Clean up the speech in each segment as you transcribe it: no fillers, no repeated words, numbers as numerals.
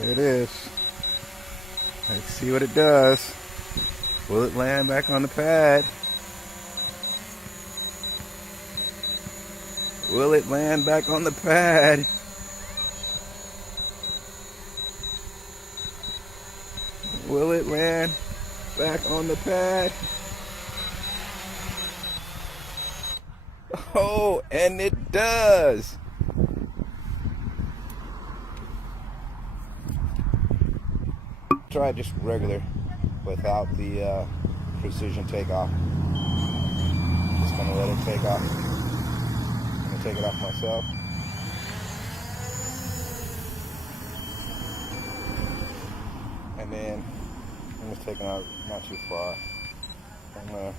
There it is. Let's see what it does. Will it land back on the pad? Will it land back on the pad? Will it land back on the pad? Oh, and it does. Try just regular without the precision takeoff. Just gonna let it take off. I'm gonna take it off myself. And then I'm just taking out not too far. I'm gonna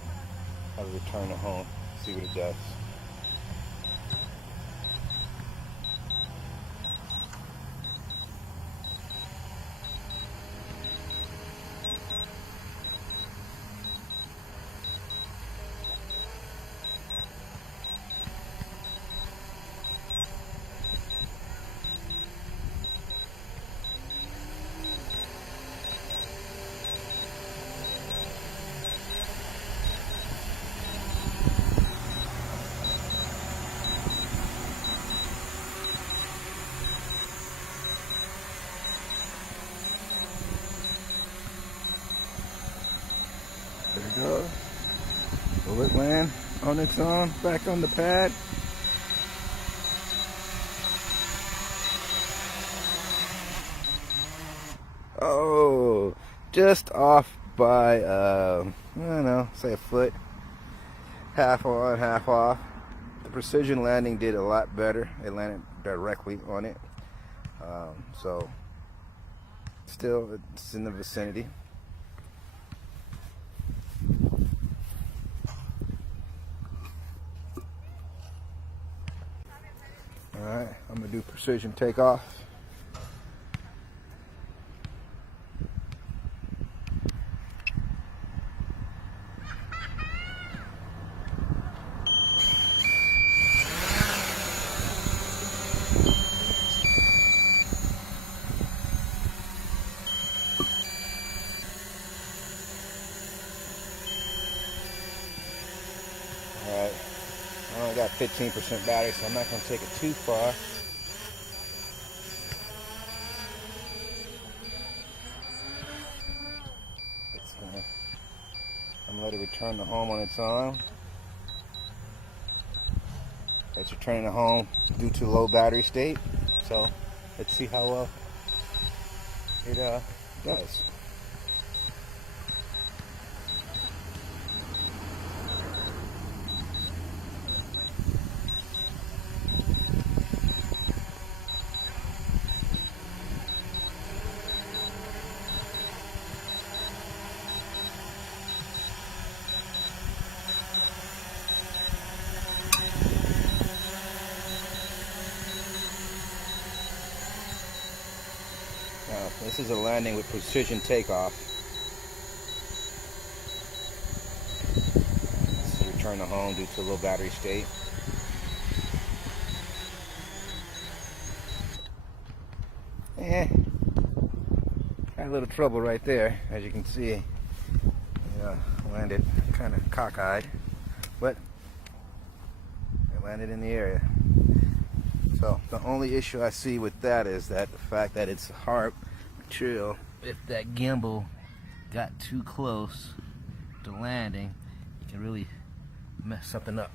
have it return to home, see what it does. There it goes. Will it land on its own back on the pad? Oh, just off by, I don't know, say a foot. Half on, half off. The precision landing did a lot better. It landed directly on it. So, still, it's in the vicinity. Alright, I'm going to do precision takeoff. Alright, I only got 15% battery, so I'm not going to take it too far. I'm going to let it return to home on its own. It's returning to home due to low battery state. So let's see how well it does. Now, this is a landing with precision takeoff. Let's return to home due to low battery state. Had a little trouble right there, as you can see. Landed kind of cockeyed, but it landed in the area. So the only issue I see with that is that the fact that it's hard material. If that gimbal got too close to landing, you can really mess something up.